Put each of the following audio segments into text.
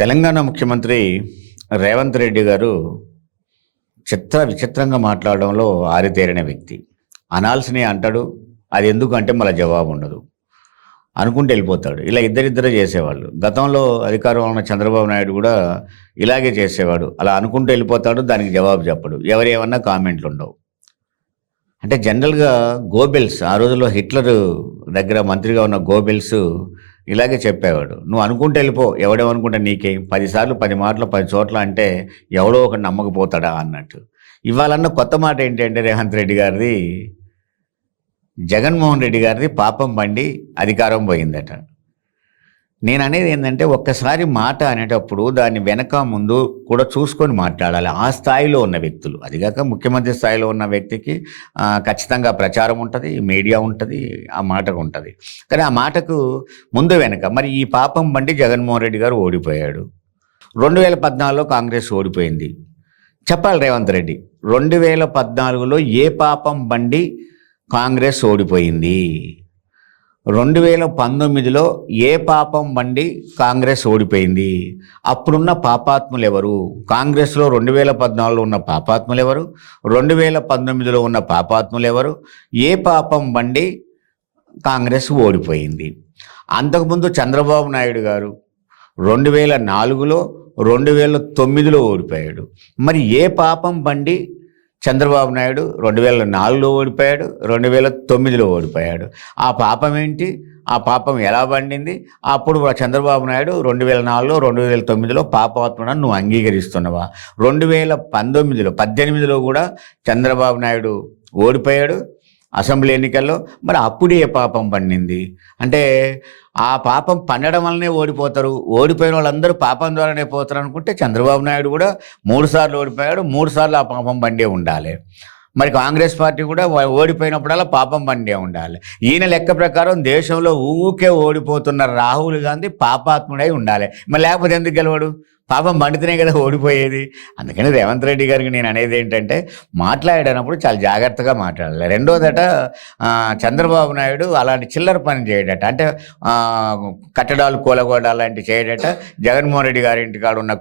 తెలంగాణ ముఖ్యమంత్రి రేవంత్ రెడ్డి గారు విచిత్రంగా మాట్లాడడంలో ఆరితేరిన వ్యక్తి. అనాల్సినవి అంటాడు. అది ఎందుకంటే మళ్ళీ జవాబు ఉండదు. అనుకుంటూ వెళ్ళిపోతాడు. ఇలా ఇద్దరిద్దరే చేసేవాళ్ళు. గతంలో అధికారంలో ఉన్న చంద్రబాబు నాయుడు కూడా ఇలాగే చేసేవాడు. అలా అనుకుంటూ వెళ్ళిపోతాడు, దానికి జవాబు చెప్పడు. ఎవరు ఏమన్నా కామెంట్లు ఉండవు. అంటే జనరల్గా గోబెల్స్, ఆ రోజుల్లో హిట్లర్ దగ్గర మంత్రిగా ఉన్న గోబెల్స్ ఇలాగే చెప్పేవాడు. నువ్వు అనుకుంటే వెళ్ళిపో, ఎవడేమనుకుంటే నీకేం, 10 సార్లు 10 మాటలు 10 చోట్ల అంటే ఎవడో ఒకటి నమ్మకపోతాడా అన్నట్టు. ఇవాళన్న కొత్త మాట ఏంటంటే రేవంత్ రెడ్డి గారిది, జగన్మోహన్ రెడ్డి గారిది పాపం పండి అధికారం పోయిందట. నేను అనేది ఏంటంటే, ఒక్కసారి మాట అనేటప్పుడు దాన్ని వెనక ముందు కూడా చూసుకొని మాట్లాడాలి. ఆ స్థాయిలో ఉన్న వ్యక్తులు, అదిగాక ముఖ్యమంత్రి స్థాయిలో ఉన్న వ్యక్తికి ఖచ్చితంగా ప్రచారం ఉంటుంది, మీడియా ఉంటుంది, ఆ మాటకు ఉంటుంది. కానీ ఆ మాటకు ముందు వెనక మరి ఈ పాపం బండి జగన్మోహన్ రెడ్డి గారు ఓడిపోయాడు. 2014లో కాంగ్రెస్ ఓడిపోయింది. చెప్పాలి రేవంత్ రెడ్డి, 2014లో ఏ పాపం బండి కాంగ్రెస్ ఓడిపోయింది? 2019లో ఏ పాపం బండి కాంగ్రెస్ ఓడిపోయింది? అప్పుడున్న పాపాత్ములు ఎవరు? కాంగ్రెస్లో 2014లో ఉన్న పాపాత్ములు ఎవరు? 2019లో ఉన్న పాపాత్ములు ఎవరు? ఏ పాపం బండి కాంగ్రెస్ ఓడిపోయింది? అంతకుముందు చంద్రబాబు నాయుడు గారు 2004లో 2009లో ఓడిపోయాడు. మరి ఏ పాపం బండి చంద్రబాబు నాయుడు 2004లో ఓడిపోయాడు, 2009లో ఓడిపోయాడు? ఆ పాపం ఏంటి? ఆ పాపం ఎలా పండింది? అప్పుడు చంద్రబాబు నాయుడు 2004లో 2009లో పాపాత్ముడని నువ్వు అంగీకరిస్తున్నావా? 2018లో కూడా చంద్రబాబు నాయుడు ఓడిపోయాడు అసెంబ్లీ ఎన్నికల్లో. మరి అప్పుడు ఏ పాపం పండింది? అంటే ఆ పాపం పండడం వల్లనే ఓడిపోతారు, ఓడిపోయిన వాళ్ళందరూ పాపం ద్వారానే పోతారు అనుకుంటే చంద్రబాబు నాయుడు కూడా 3 సార్లు ఓడిపోయాడు, 3 సార్లు ఆ పాపం పండే ఉండాలి. మరి కాంగ్రెస్ పార్టీ కూడా ఓడిపోయినప్పుడల్లా పాపం పండే ఉండాలి. ఈయన లెక్క ప్రకారం దేశంలో ఊకే ఓడిపోతున్న రాహుల్ గాంధీ పాపాత్ముడై ఉండాలి. మరి లేకపోతే ఎందుకు గెలవడు? పాపం పండితేనే కదా ఓడిపోయేది. అందుకని రేవంత్ రెడ్డి గారికి నేను అనేది ఏంటంటే, మాట్లాడేటప్పుడు చాలా జాగ్రత్తగా మాట్లాడాలి. రెండోదట, చంద్రబాబు నాయుడు అలాంటి చిల్లర పని చేయడట. అంటే కట్టడాలు కూలగొడాలు లాంటివి చేయడట. జగన్మోహన్ రెడ్డి గారి ఇంటికాడ ఉన్న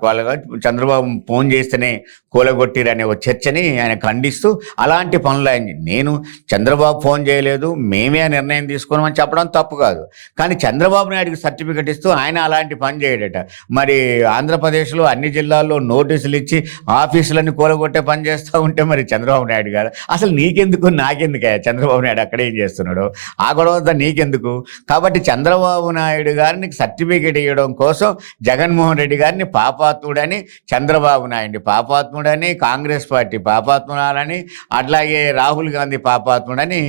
చంద్రబాబు ఫోన్ చేస్తేనే కూలగొట్టిరనే ఒక చర్చని ఆయన ఖండిస్తూ అలాంటి పనులు ఆయన, నేను చంద్రబాబు ఫోన్ చేయలేదు, మేమే ఆ నిర్ణయం తీసుకున్నామని చెప్పడం తప్పు కాదు. కానీ చంద్రబాబు నాయుడికి సర్టిఫికెట్ ఇస్తూ ఆయన అలాంటి పని చేయడట. మరి ఆంధ్రప్రదేశ్లో అన్ని జిల్లాల్లో నోటీసులు ఇచ్చి ఆఫీసులన్నీ కూలగొట్టే పని చేస్తూ ఉంటే మరి చంద్రబాబు నాయుడు గారు అసలు నీకెందుకు, నాకెందుకే? చంద్రబాబు నాయుడు అక్కడ ఏం చేస్తున్నాడు? ఆ గొడవ నీకెందుకు? కాబట్టి చంద్రబాబు నాయుడు గారిని సర్టిఫికెట్ ఇవ్వడం కోసం జగన్మోహన్ రెడ్డి గారిని పాపాత్ముడని, చంద్రబాబు నాయుడిని పాపాత్ముడని, కాంగ్రెస్ పార్టీ పాపాత్ముడాలని, అట్లాగే రాహుల్ గాంధీ పాపాత్ముడని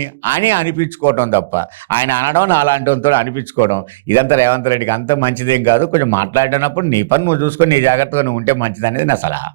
అనిపించుకోవటం తప్ప, ఆయన అనడం అలాంటితో అనిపించుకోవడం, ఇదంతా రేవంత్ రెడ్డికి అంత మంచిదేం కాదు. కొంచెం మాట్లాడినప్పుడు నీ పని నువ్వు చూసుకొని నీ జాగ్రత్తగా నువ్వు ఉంటే మంచిదనేది నా సలహా.